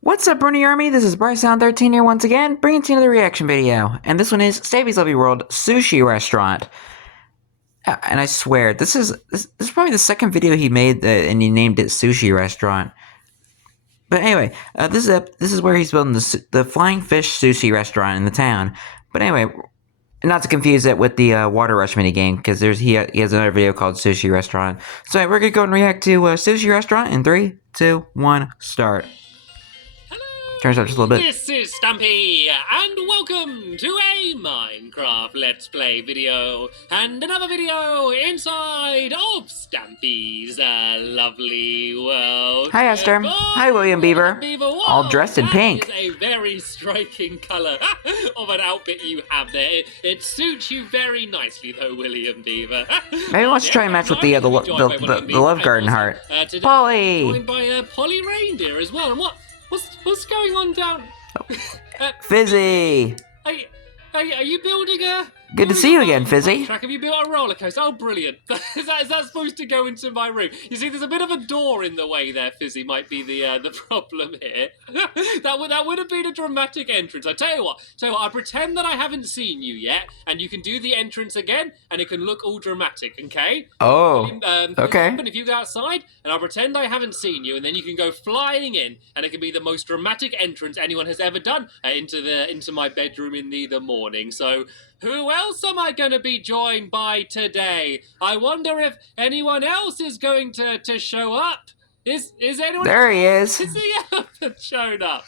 What's up, Brony Army? This is BryceAllan13 here once again, bringing to you another reaction video. And this one is Stampy's Lovely World Sushi Restaurant. And I swear, this is probably the second video he made, and he named it Sushi Restaurant. But anyway, this is where he's building the Flying Fish Sushi Restaurant in the town. But anyway, not to confuse it with the Water Rush minigame, because he has another video called Sushi Restaurant. So we're gonna go and react to Sushi Restaurant in 3, 2, 1, start. Turns out just a little bit. This is Stampy, and welcome to a Minecraft Let's Play video, and another video inside of Stampy's lovely world. Hi, Esther. Hi, William Beaver. All dressed in pink. That is a very striking colour of an outfit you have there. It suits you very nicely, though, William Beaver. Maybe let's try and match with the Love Garden heart. Polly! Joined by Polly Reindeer as well, and What's going on down? Fizzy! Are you building a... Good to see you again, Fizzy. Track? Have you built a roller coaster? Oh, brilliant. Is that supposed to go into my room? You see, there's a bit of a door in the way there, Fizzy, might be the problem here. that would have been a dramatic entrance. I tell you what, I pretend that I haven't seen you yet, and you can do the entrance again, and it can look all dramatic, okay? Oh, okay. If you go outside, and I'll pretend I haven't seen you, and then you can go flying in, and it can be the most dramatic entrance anyone has ever done into my bedroom in the morning. So, who else am I going to be joined by today? I wonder if anyone else is going to show up. Is anyone? There he is. Is he shown up?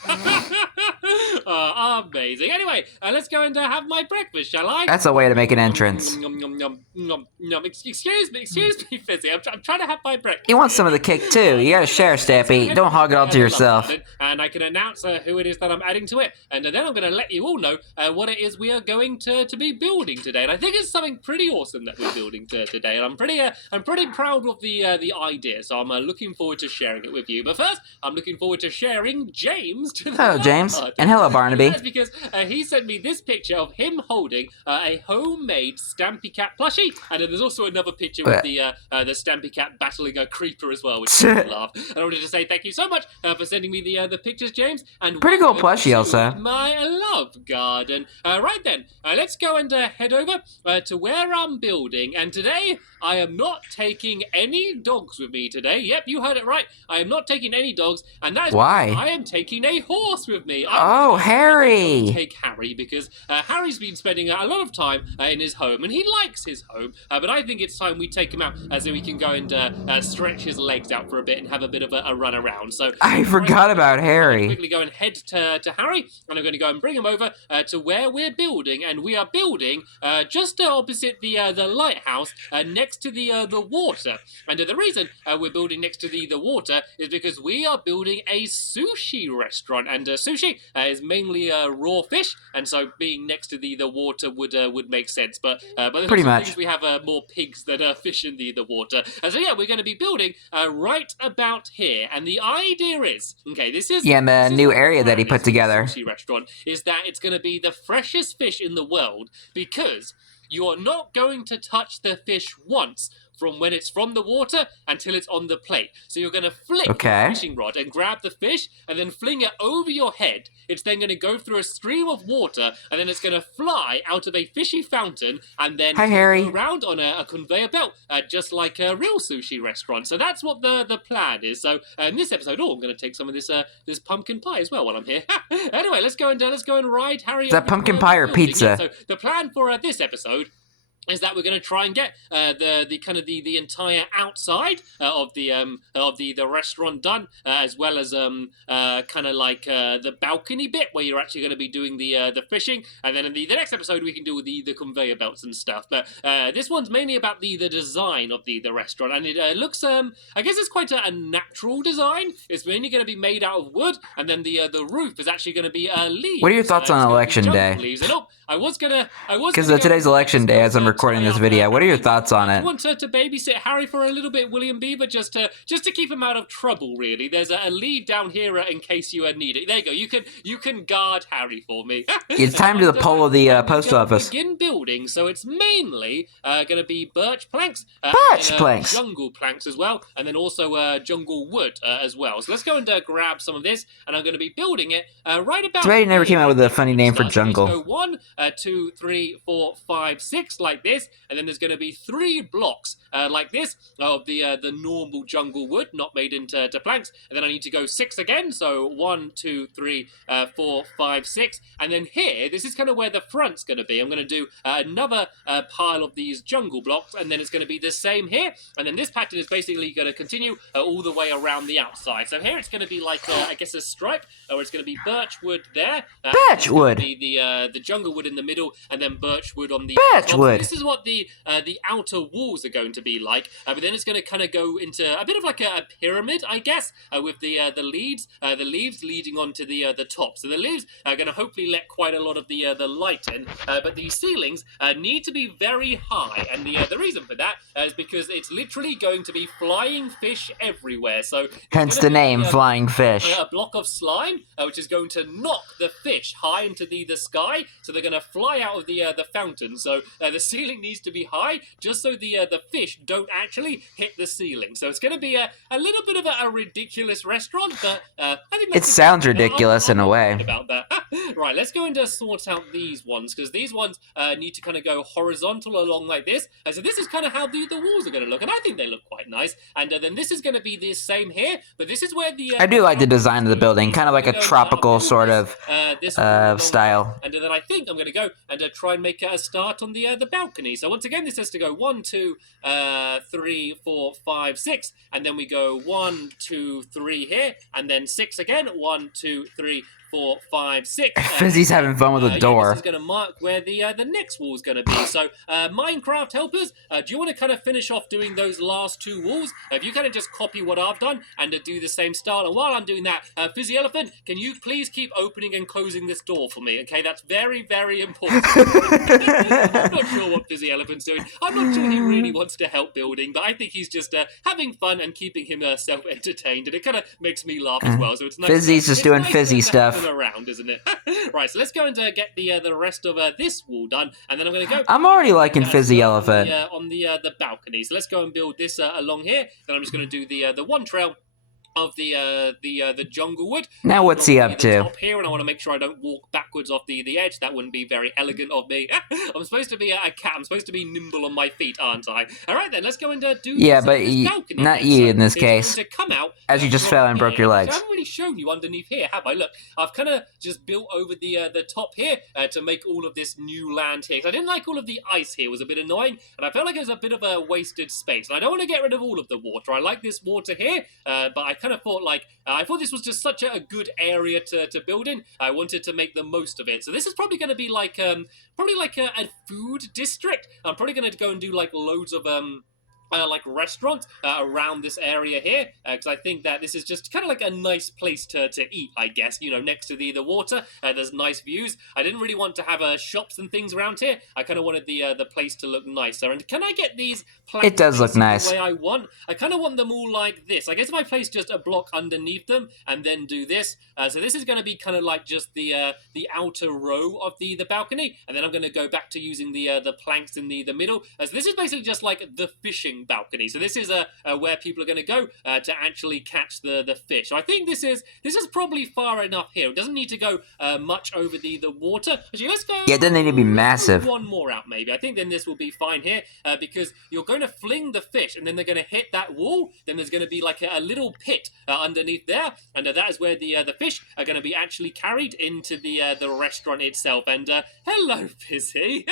Amazing. Anyway, let's go and have my breakfast, shall I? That's a way to make an entrance. Excuse me, Fizzy. I'm trying to have my breakfast. You want some of the cake too. You gotta share, Stampy. Don't hog it all to yourself. And I can announce who it is that I'm adding to it, and then I'm going to let you all know what it is we are going to be building today. And I think it's something pretty awesome that we're building today, and I'm pretty proud of the idea. So I'm looking forward to sharing it with you. But first, I'm looking forward to sharing James to the Hello, James. And hello, Barnaby. That's because he sent me this picture of him holding a homemade Stampy Cat plushie. And then there's also another picture with the Stampy Cat battling a creeper as well, which made me laugh. And I wanted to say thank you so much for sending me the pictures, James. And pretty cool plushie, also. My love garden. Right then, let's go and head over to where I'm building. And today, I am not taking any dogs with me today. Yep, you heard it right. I am not taking any dogs, and that is why I am taking a horse with me. Oh, Harry! Take Harry because Harry's been spending a lot of time in his home, and he likes his home. But I think it's time we take him out so he can go and stretch his legs out for a bit and have a bit of a run around. So I forgot about Harry. Quickly go and head to Harry, and I'm going to go and bring him over to where we're building, and we are building just opposite the lighthouse next to the water. And the reason we're building next to the water is because we are building a sushi restaurant, and sushi is mainly raw fish, and so being next to the water would make sense. But pretty much we have more pigs than fish in the water. So yeah, we're going to be building right about here, and the idea is this is the new area that he put together. Sushi restaurant is that it's going to be the freshest fish in the world because you are not going to touch the fish once from when it's from the water until it's on the plate. So you're going to flick the fishing rod and grab the fish and then fling it over your head. It's then going to go through a stream of water and then it's going to fly out of a fishy fountain and then go around on a conveyor belt, just like a real sushi restaurant. So that's what the plan is. So in this episode, I'm going to take some of this pumpkin pie as well while I'm here. Anyway, let's go and ride Harry. Is that pumpkin pie or pizza? Yeah, so the plan for this episode is that we're going to try and get the entire outside of the restaurant done, as well as the balcony bit where you're actually going to be doing the fishing, and then in the next episode we can do the conveyor belts and stuff. But this one's mainly about the design of the restaurant, and it looks I guess it's quite a natural design. It's mainly going to be made out of wood, and then the roof is actually going to be leaves. What are your thoughts on election day? Leaves. And I was because today's election day as I'm recording this video. What are your thoughts on I it? want to babysit Harry for a little bit, William Beaver, just to keep him out of trouble. Really, there's a lead down here in case you need it. There you go. You can guard Harry for me. It's time to the poll of the post office. Begin building. So it's mainly going to be birch planks, Planks, jungle planks as well, and then also jungle wood as well. So let's go and grab some of this, and I'm going to be building it right about. Somebody never came out with a funny name for So jungle. let's go 1, 2, 3, 4, 5, 6 like this, and then there's going to be 3 blocks like this of the normal jungle wood, not made into planks, and then I need to go 6 again. So 1, 2, 3, 4, 5, 6, and then here, this is kind of where the front's going to be. I'm going to do another pile of these jungle blocks, and then it's going to be the same here, and then this pattern is basically going to continue all the way around the outside. So here it's going to be like I guess a stripe, or it's going to be birch wood there. Birch wood. The jungle wood in the middle, and then birch wood on the birch top. wood. So this is what the outer walls are going to be like, but then it's going to kind of go into a bit of like a pyramid, I guess, with the leaves leading onto the top. So the leaves are going to hopefully let quite a lot of the light in, but the ceilings need to be very high, and the reason for that is because it's literally going to be flying fish everywhere. So hence the name, flying fish. A block of slime, which is going to knock the fish high into the sky, so they're going to fly out of the fountain. So the ceiling needs to be high, just so the fish don't actually hit the ceiling. So it's going to be a little bit of a ridiculous restaurant, but I think it sounds ridiculous in a way. About that. Right, let's go and sort out these ones, because these ones need to kind of go horizontal along like this. So this is kind of how the walls are going to look, and I think they look quite nice. And then this is going to be the same here, but this is where the... I do like the design of the building, kind of like a tropical sort of style. And then I think I'm going to go and try and make a start on the balcony. So once again, this has to go 1, 2, 3, 4, 5, 6, and then we go 1, 2, 3 here, and then 6 again. 1, 2, 3, 4, 5, 6. Fizzy's having fun with a door. This is going to mark where the next wall is going to be. So, Minecraft helpers, do you want to kind of finish off doing those last 2 walls? If you kind of just copy what I've done and do the same style. And while I'm doing that, Fizzy Elephant, can you please keep opening and closing this door for me? Okay, that's very, very important. I'm not sure what Fizzy Elephant's doing. I'm not sure he really wants to help building, but I think he's just having fun and keeping himself entertained, and it kind of makes me laugh as well. So it's nice. Fizzy's just doing fizzy stuff around, isn't it? Right, so let's go and get the rest of this wall done, and then I'm going to go. I'm already liking Fizzy Elephant on the balcony. So let's go and build this along here. Then I'm just going to do the one trail of the jungle wood. Now what's he up to? Top here, and I want to make sure I don't walk backwards off the edge. That wouldn't be very elegant of me. I'm supposed to be a cat. I'm supposed to be nimble on my feet, aren't I? All right, then let's go and do. Yeah, this, but this balcony not then. you so in this case. To come out as you just fell and broke your legs. I haven't really shown you underneath here, have I? Look, I've kind of just built over the top here to make all of this new land here. 'Cause I didn't like all of the ice here; it was a bit annoying, and I felt like it was a bit of a wasted space. And I don't want to get rid of all of the water. I like this water here, but I kind of thought like. I thought this was just such a good area to build in. I wanted to make the most of it. So this is probably going to be like a food district. I'm probably going to go and do like loads of like restaurants around this area here, because I think that this is just kind of like a nice place to eat, I guess, you know, next to the water. There's nice views. I didn't really want to have shops and things around here. I kind of wanted the place to look nicer. And can I get these planks? It does look nice. The way I want. I kind of want them all like this. I guess if I place just a block underneath them and then do this, so this is going to be kind of like just the outer row of the balcony, and then I'm going to go back to using the planks in the middle. So this is basically just like the fishing balcony. So this is where people are going to go to actually catch the fish. So I think this is probably far enough here. It doesn't need to go much over the water. Actually, let's go. Yeah, it doesn't need to be massive. One more out, maybe. I think then this will be fine here because you're going to fling the fish, and then they're going to hit that wall. Then there's going to be like a little pit underneath there, and that is where the fish are going to be actually carried into the restaurant itself. And hello, Fizzy.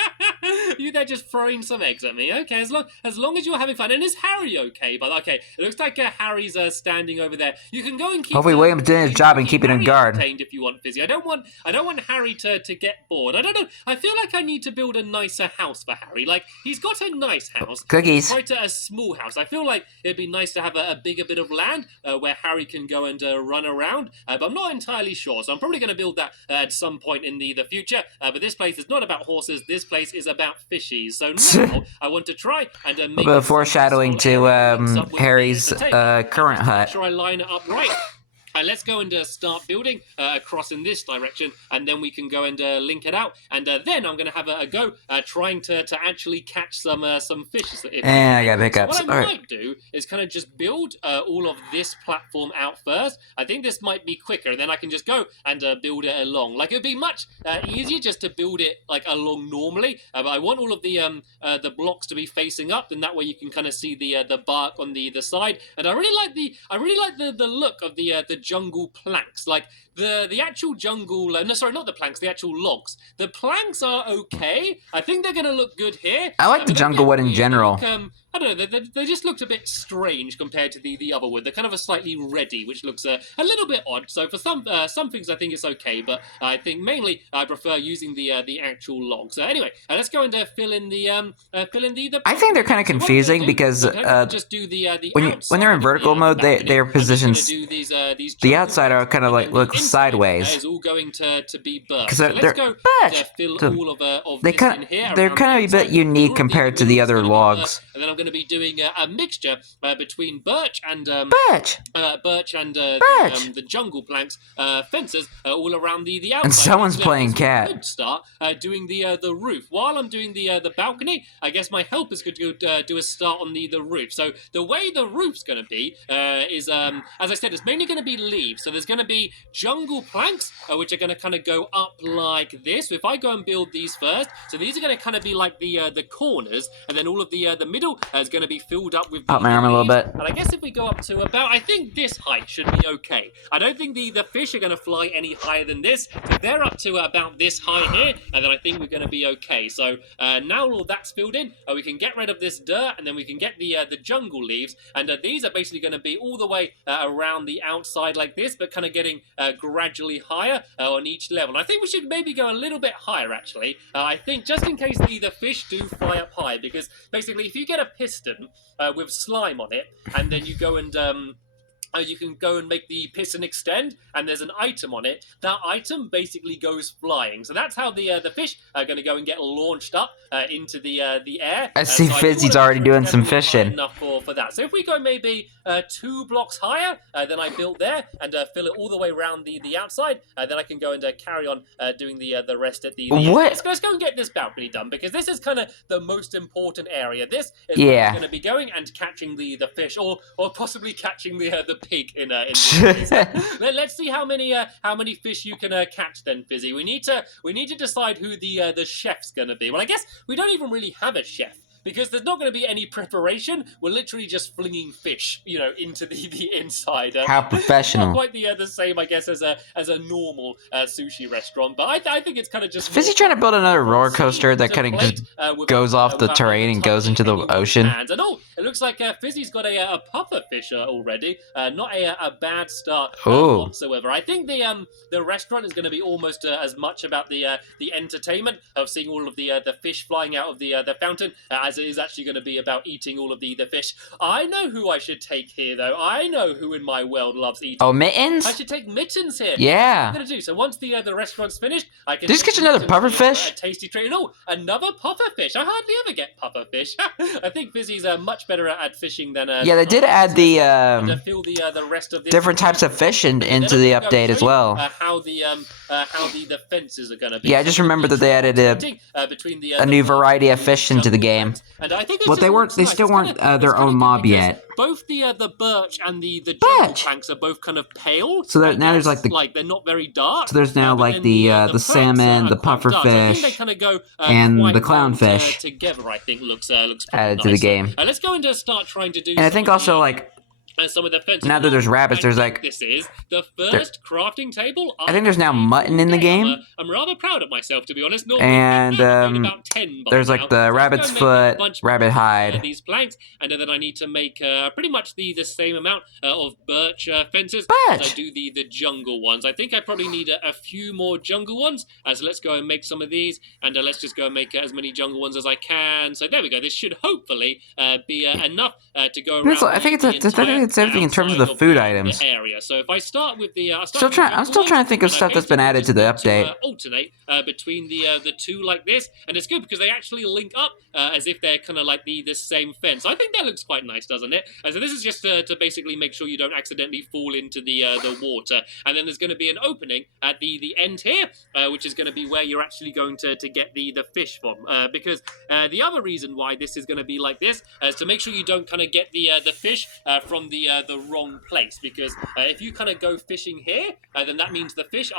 You there just throwing some eggs at me? Okay, as long as you're having fine. And is Harry okay? But okay, it looks like Harry's standing over there. You can go and keep. Hopefully, William's doing his job and keeping him guard. If you want, Fizzy. I don't want Harry to get bored. I don't know. I feel like I need to build a nicer house for Harry. Like he's got a nice house. Cookies. Quite a small house. I feel like it'd be nice to have a bigger bit of land where Harry can go and run around. But I'm not entirely sure. So I'm probably going to build that at some point in the future. But this place is not about horses. This place is about fishies. So now I want to try and make a bit of foreshadowing to Harry's current hut. Make sure I line it up right. Let's go and start building across in this direction, and then we can go and link it out. And then I'm going to have a go trying to actually catch some fish. And I got hiccups. So what I might do is kind of just build all of this platform out first. I think this might be quicker, and then I can just go and build it along. Like, it would be much easier just to build it like along normally. But I want all of the blocks to be facing up, and that way you can kind of see the bark on the side. And I really like the look of the jungle planks. Like the actual jungle no, sorry, not the planks, the actual logs. The planks are okay. I think they're gonna look good here. I like the jungle wood in general. I don't know, they just looked a bit strange compared to the other wood. They're kind of a slightly reddy, which looks a little bit odd. So for some things I think it's okay, but I think mainly I prefer using the actual log. So anyway, let's go and fill in the I think they're kind of confusing because just do when they're in vertical mode, their positions the outside are kind of like look sideways. Is all going to be burnt. Because they're kind of a bit unique compared to the other logs. And then I'm going to be doing a mixture between birch and the jungle planks fences all around the outside. And someone's playing cat. Could start doing the roof. While I'm doing the balcony, I guess my helpers could go do a start on the roof. So the way the roof's going to be is, as I said, it's mainly going to be leaves. So there's going to be jungle planks, which are going to kind of go up like this. So if I go and build these first, so these are going to kind of be like the corners, and then all of the middle is going to be filled up with. Pop my arm a little bit. And I guess if we go up to about, I think this height should be okay. I don't think the fish are going to fly any higher than this. So they're up to about this high here, and then I think we're going to be okay. So now all that's filled in, we can get rid of this dirt, and then we can get the jungle leaves, and these are basically going to be all the way around the outside like this, but kind of getting gradually higher on each level. And I think we should maybe go a little bit higher, actually. I think just in case the fish do fly up high, because basically if you get a piston with slime on it, and then you go and you can go and make the piston extend, and there's an item on it. That item basically goes flying. So that's how the fish are going to go and get launched up into the air. I see Fizzy's already doing some fishing. Enough for that. So if we go maybe 2 blocks higher than I built there, and fill it all the way around the outside, then I can go and carry on doing the rest at the what? Let's go and get this balcony done, because this is kind of the most important area. This is where I'm going to be going and catching the fish, or possibly catching the pig in let's see how many fish you can catch then, Fizzy. We need to decide who the chef's gonna be. Well, I guess we don't even really have a chef, because there's not going to be any preparation. We're literally just flinging fish, into the inside. How professional! Not quite the same, I guess, as a normal sushi restaurant. But I think it's kind of just. Fizzy trying to build another roller coaster that kind of just goes off the terrain and goes into the ocean. And it looks like Fizzy's got a puffer fish already. Not a bad start whatsoever. I think the restaurant is going to be almost as much about the entertainment of seeing all of the fish flying out of the fountain as it is actually going to be about eating all of the fish. I know who I should take here, though. I know who in my world loves eating. Oh, Mittens? I should take Mittens here. Yeah. That's what I'm going to do. So once the restaurant's finished, I can... Just catch another puffer fish? A tasty treat. No, another puffer fish. I hardly ever get puffer fish. I think Fizzy's much better at fishing than... yeah, they did add the rest of this different types of fish into the update as well. How the fences are going to be. Yeah, I just remember that they added a new variety of fish into the game. And I think they still weren't their own mob yet. Both the birch and the jungle planks are both kind of pale. So that now there's they're not very dark. So there's now the salmon, the puffer fish, and the clownfish together. I think looks added to the game. Let's go and start trying to do. And I think also some of the fences. Now that there's rabbits, there's like this is the first crafting table. I think there's now mutton in the game. I'm rather proud of myself, to be honest. And about 10 there's like the rabbit's foot, rabbit hide. These planks, and then I need to make pretty much the same amount of birch fences as I do the jungle ones. I think I probably need a few more jungle ones. So let's go and make some of these, and let's just go and make as many jungle ones as I can. So there we go. This should hopefully be enough to go around. I think it's everything in terms of the food items. Area. So if I start with the, I'm still trying to think of stuff that's been added to the update. Alternate between the two like this, and it's good because they actually link up as if they're kind of like the same fence. I think that looks quite nice, doesn't it? So this is just to basically make sure you don't accidentally fall into the water. And then there's going to be an opening at the end here, which is going to be where you're actually going to get the fish from. Because the other reason why this is going to be like this is to make sure you don't kind of get the fish from the wrong place. Because if you kind of go fishing here, then that means the fish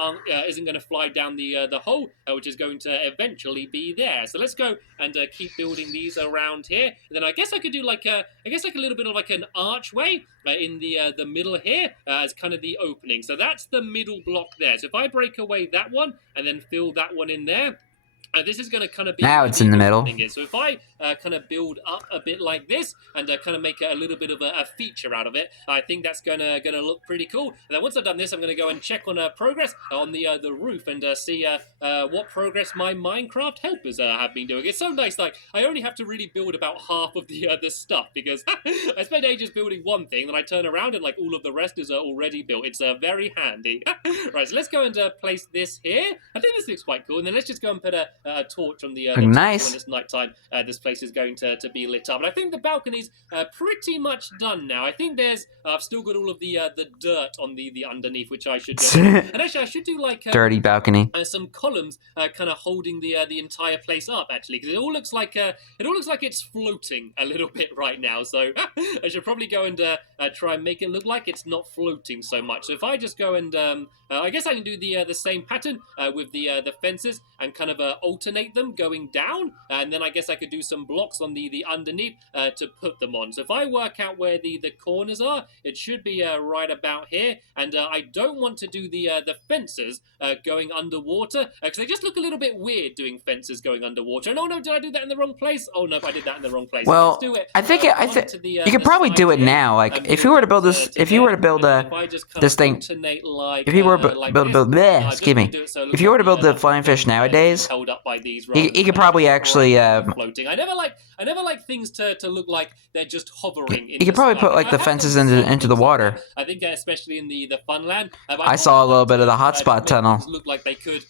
isn't going to fly down the hole, which is going to eventually be there. So let's go and keep building these around here. And then I guess I could do like a little bit of like an archway in the middle here as kind of the opening. So that's the middle block there. So if I break away that one and then fill that one in there, this is going to kind of be... Now it's in the middle. So if I kind of build up a bit like this and kind of make a little bit of a feature out of it, I think that's going to look pretty cool. And then once I've done this, I'm going to go and check on progress on the roof and see what progress my Minecraft helpers have been doing. It's so nice. Like, I only have to really build about half of the stuff because I spent ages building one thing, then I turn around and like all of the rest is already built. It's very handy. Right, so let's go and place this here. I think this looks quite cool. And then let's just go and put a torch on the nice. When it's nighttime. This place is going to be lit up. And I think the balcony's pretty much done now. I think there's I've still got all of the dirt on the underneath, which I should do. And actually, I should do like dirty balcony. Some columns kind of holding the entire place up, actually, because it all looks like it's floating a little bit right now. So I should probably go and try and make it look like it's not floating so much. So if I just go and I guess I can do the same pattern with the fences and kind of alternate them going down, and then I guess I could do some blocks on the underneath to put them on. So if I work out where the corners are, it should be right about here. And I don't want to do the fences going underwater because they just look a little bit weird doing fences going underwater. And oh no, did I do that in the wrong place? Oh no, I did that in the wrong place. Well, let's do it, I think you could probably do it now. Like if you were to build this, if you were to build this thing, like, if you were to build excuse me, if you were to build the flying fish nowadays, held up by these you could probably actually floating. I never like things to look like they're just hovering. You could probably put like the fences into the water. I think especially in the Funland. I saw a little bit of the hotspot tunnel. Look like they could,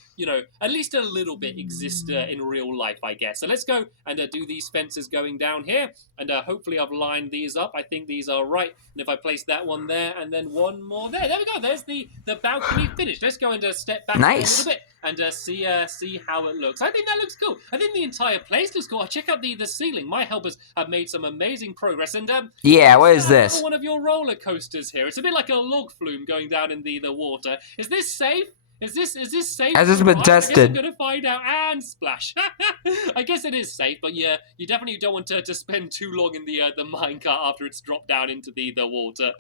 at least a little bit exist in real life, I guess. So let's go and do these fences going down here, and hopefully I've lined these up. I think these are right. And if I place that one there and then one more there we go. There's the balcony finished. Let's go and step back a little bit and see how it looks. I think that looks cool. I think the entire place looks cool. Check out the ceiling. My helpers have made some amazing progress. And yeah, what is this? One of your roller coasters here. It's a bit like a log flume going down in the water. Is this safe? Is this safe? Has this been tested? I guess I'm gonna find out and splash. I guess it is safe, but yeah, you definitely don't want to spend too long in the minecart after it's dropped down into the water.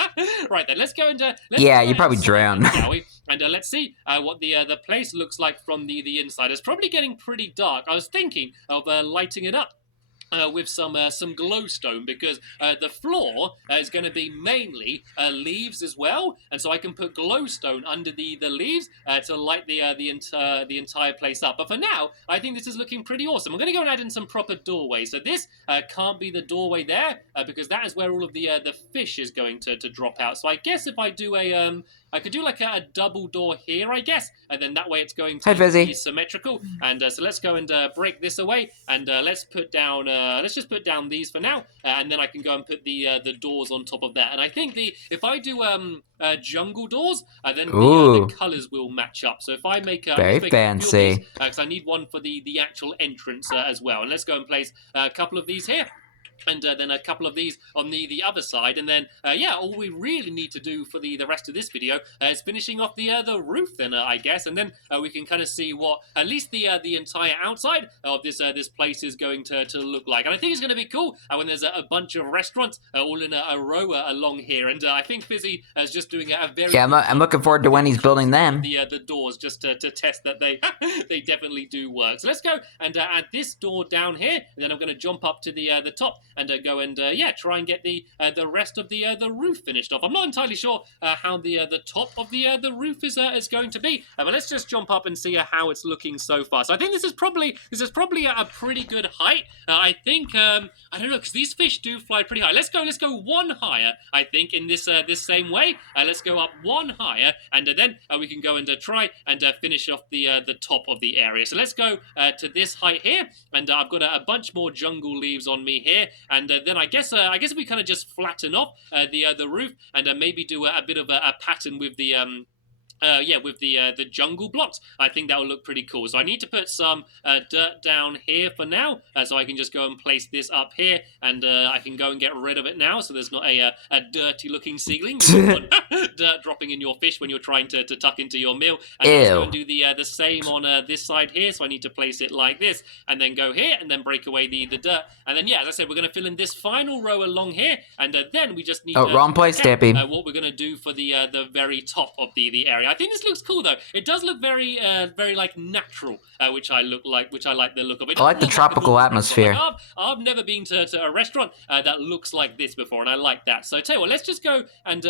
Right then, let's go and you probably drown. Shall we? And let's see what the place looks like from the inside. It's probably getting pretty dark. I was thinking of lighting it up with some glowstone, because the floor is going to be mainly leaves as well, and so I can put glowstone under the leaves to light the entire place up. But for now, I think this is looking pretty awesome. I'm going to go and add in some proper doorways. So this can't be the doorway there because that is where all of the fish is going to drop out. So I guess if I do I could do like a double door here, I guess, and then that way it's going to be symmetrical. And so let's go and break this away, and let's just put down these for now, and then I can go and put the doors on top of that. And I think if I do jungle doors, then the colors will match up. So if I make very fancy, because I need one for the actual entrance as well. And let's go and place a couple of these here. and then a couple of these on the other side, and then yeah, all we really need to do for the rest of this video is finishing off the roof, then I guess, and then we can kind of see what at least the entire outside of this place is going to look like. And I think it's going to be cool when there's a bunch of restaurants all in a row along here, and I think Fizzy is just doing a very I'm looking forward to when he's building them. The doors just to test that they they definitely do work. So let's go and add this door down here, and then I'm going to jump up to the top and go and yeah, try and get the rest of the roof finished off. I'm not entirely sure how the top of the roof is going to be, but let's just jump up and see how it's looking so far. So I think this is probably a pretty good height. I think I don't know, because these fish do fly pretty high. Let's go one higher. I think in this same way. Let's go up one higher, and then we can go and try and finish off the top of the area. So let's go to this height here, and I've got a bunch more jungle leaves on me here, and then I guess we kind of just flatten off the roof, and maybe do a bit of a pattern with the yeah, with the jungle blocks. I think that will look pretty cool. So I need to put some dirt down here for now, so I can just go and place this up here, and I can go and get rid of it now, so there's not a dirty looking ceiling. You don't want dirt dropping in your fish when you're trying to tuck into your meal. And let's go and do the same on this side here. So I need to place it like this, and then go here, and then break away the dirt. And then yeah, as I said, we're going to fill in this final row along here, and then we just need wrong place, Stampy. What we're going to do for the very top of the area. I think this looks cool though. It does look very like natural, which I like the look of it. I like the tropical atmosphere. Like, I've never been to a restaurant that looks like this before, and I like that. So tell you what, let's just go and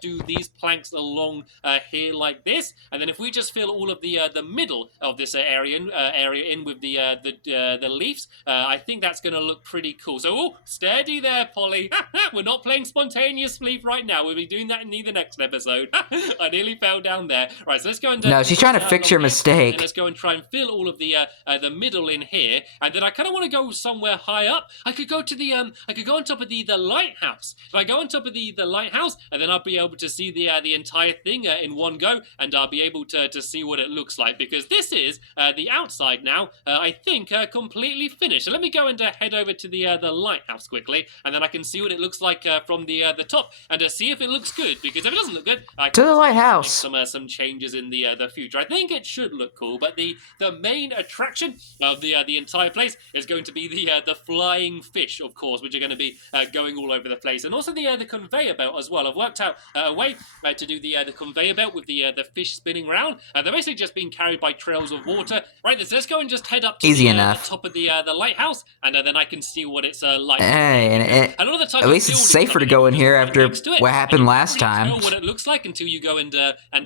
do these planks along here like this, and then if we just fill all of the middle of this area in with the leaves, I think that's going to look pretty cool. So oh, steady there, Polly. We're not playing spontaneous sleep right now. We'll be doing that in the next episode. I nearly fell down there. Right, so let's go and no, she's trying to fix your mistake. And let's go and try and fill all of the middle in here, and then I kind of want to go somewhere high up. I could go to the I could go on top of the lighthouse. If I go on top of the lighthouse, and then I'll be able to see the entire thing in one go, and I'll be able to see what it looks like, because this is the outside now. I think completely finished. So let me go and head over to the lighthouse quickly, and then I can see what it looks like from the top, and see if it looks good. Because if it doesn't look good, I can to the lighthouse. Make some changes in the future. I think it should look cool, but the main attraction of the entire place is going to be the flying fish, of course, which are going to be going all over the place, and also the conveyor belt as well. I've worked out a way to do the conveyor belt with the fish spinning around. They're basically just being carried by trails of water. Right, so let's go and just head up to the top of the lighthouse, and then I can see what it's like. Hey, and a lot of the time, at least it's safer to go in here after what happened last time. Know what it looks like until you go and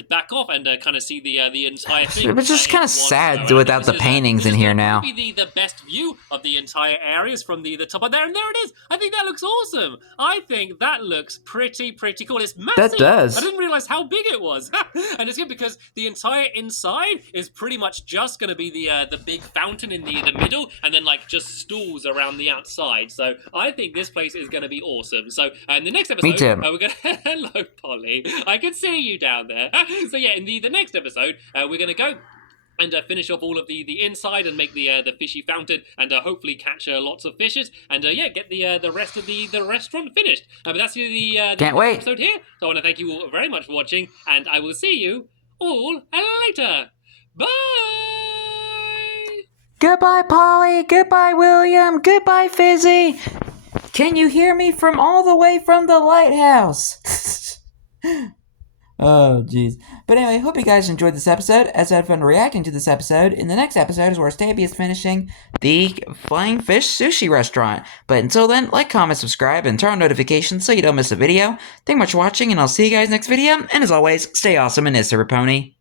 back off and kind of see the entire thing. It was just kind of sad without the paintings in here now. This is the best view of the entire areas from the top of there, and there it is. I think that looks awesome. I think that looks pretty cool. It's massive. That does. I didn't realize how big it was. And it's good because the entire inside is pretty much just going to be the big fountain in the middle, and then like just stools around the outside. So I think this place is going to be awesome. So in the next episode, me too. We're going to hello Polly, I can see you down there. So yeah, in the next episode, we're going to go and finish off all of the inside and make the fishy fountain, and hopefully catch lots of fishes, and yeah, get the rest of the restaurant finished. But that's the Can't wait. episode here. So I want to thank you all very much for watching, and I will see you all later. Bye! Goodbye, Polly. Goodbye, William. Goodbye, Fizzy. Can you hear me from all the way from the lighthouse? Oh, jeez. But anyway, hope you guys enjoyed this episode. As I had fun reacting to this episode, in the next episode is where Stampy is finishing the Flying Fish Sushi restaurant. But until then, like, comment, subscribe, and turn on notifications so you don't miss a video. Thank you much for watching, and I'll see you guys next video. And as always, stay awesome and Pony.